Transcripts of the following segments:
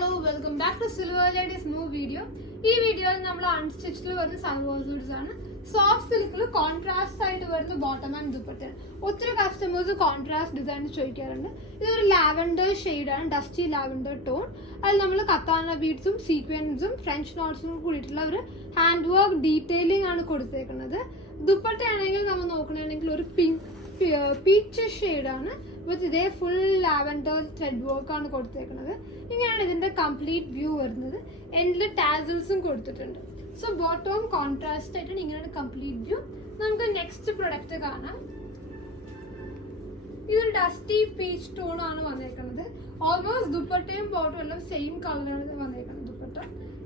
Hello welcome back to silver ladies new video. ഈ വീഡിയോയിൽ നമ്മൾ അൺസ്റ്റിച്ചിൽ വരുന്ന സൽവാർ സൂട്ട്സ് ആണ്. സോഫ്റ്റ് സിൽക്കിൽ കോൺട്രാസ്റ്റ് ആയിട്ട് വരുന്ന ബോട്ടം ആൻഡ് ദുപ്പട്ടയാണ്. ഒത്തിരി കസ്റ്റമേഴ്സ് കോൺട്രാസ്റ്റ് ഡിസൈൻ ചോദിക്കാറുണ്ട്. ഇതൊരു ലാവൻഡർ ഷെയ്ഡാണ്, ഡസ്റ്റി ലാവൻഡർ ടോൺ. അതിൽ നമ്മൾ കത്താന ബീഡ്സും സീക്വൻസും ഫ്രഞ്ച് നോട്ട്സും കൂടിയിട്ടുള്ള ഒരു ഹാൻഡ് വർക്ക് ഡീറ്റെയിലിംഗ് ആണ് കൊടുത്തേക്കുന്നത്. ദുപ്പട്ടയാണെങ്കിൽ നമ്മൾ നോക്കണമെങ്കിൽ ഒരു പീച്ച് ഷെയ്ഡാണ് വിത്ത് ഇതേ ഫുൾ ലാവൻഡർ ത്രെഡ് വർക്ക് ആണ് കൊടുത്തേക്കുന്നത്. ഇങ്ങനെയാണ് ഇതിന്റെ കംപ്ലീറ്റ് വ്യൂ വരുന്നത്. എൻഡിൽ ടാസിൽസും കൊടുത്തിട്ടുണ്ട്. സോ ബോട്ടം കോൺട്രാസ്റ്റ് ആയിട്ടാണ് ഇങ്ങനെയാണ് കംപ്ലീറ്റ് വ്യൂ. നമുക്ക് നെക്സ്റ്റ് പ്രൊഡക്റ്റ് കാണാം. ഇതൊരു ഡസ്റ്റി പീച്ച് ടോൺ ആണ് വന്നേക്കുന്നത്. ഓൾമോസ്റ്റ് ദുപ്പട്ടയും ബോട്ടും എല്ലാം സെയിം കളറാണ് വന്നേക്കുന്നത്. ദുപ്പട്ട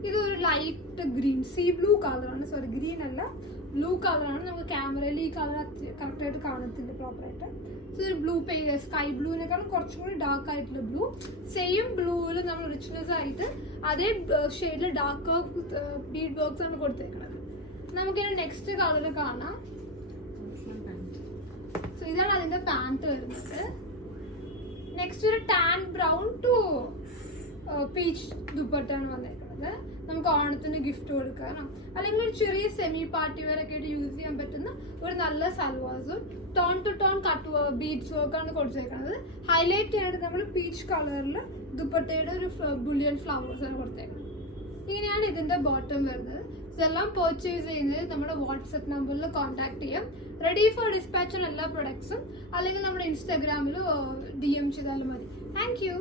ഇതൊരു ലൈറ്റ് ഗ്രീൻ സീ ബ്ലൂ കളറാണ്. സോറി, ഗ്രീൻ അല്ല, ബ്ലൂ കളറാണ്. നമുക്ക് ക്യാമറയിൽ ഈ കളർ കറക്റ്റായിട്ട് കാണത്തില്ല പ്രോപ്പറായിട്ട്. ഇതൊരു ബ്ലൂ സ്കൈ ബ്ലൂവിനേക്കാളും കുറച്ചും കൂടി ഡാർക്ക് ആയിട്ടുള്ള ബ്ലൂ. സെയിം ബ്ലൂവിൽ നമ്മൾ റിച്ച്നെസ് ആയിട്ട് അതേ ഷെയ്ഡിൽ ഡാർക്ക് ബീഡ് വർക്ക്സ് ആണ് കൊടുത്തേക്കുന്നത്. നമുക്കിനി നെക്സ്റ്റ് കളർ കാണാം. സോ ഇതാണ് അതിന്റെ പാന്റ് വരുന്നത്. നെക്സ്റ്റ് ഒരു ടാൻ ബ്രൗൺ ടു പീച്ച് ദുപ്പട്ടാണ് വന്നേക്കുന്നത്. നമുക്ക് ഓണത്തിന് ഗിഫ്റ്റ് കൊടുക്കാനോ അല്ലെങ്കിൽ ഒരു ചെറിയ സെമി പാർട്ടി വെയർ ഒക്കെ ആയിട്ട് യൂസ് ചെയ്യാൻ പറ്റുന്ന ഒരു നല്ല സൽവാസും tone to tone cut beads വർക്കാണ് കൊടുത്തേക്കുന്നത്. ഹൈലൈറ്റ് ചെയ്യാനായിട്ട് നമ്മൾ പീച്ച് കളറിൽ ദുപ്പട്ടയുടെ ഒരു ബുള്ളിയൻ ഫ്ലവേഴ്സ് ആണ് കൊടുത്തേക്കുന്നത്. ഇങ്ങനെയാണ് ഇതിന്റെ ബോട്ടം വരുന്നത്. ഇതെല്ലാം പർച്ചേസ് ചെയ്യുന്നത് നമ്മുടെ വാട്സ്ആപ്പ് നമ്പറിൽ കോൺടാക്ട് ചെയ്യാം. റെഡി ഫോർ ഡിസ്പാച്ച് എല്ലാ പ്രൊഡക്ട്സും അല്ലെങ്കിൽ നമ്മുടെ ഇൻസ്റ്റാഗ്രാമിൽ DM ചെയ്താലും മതി. Thank you.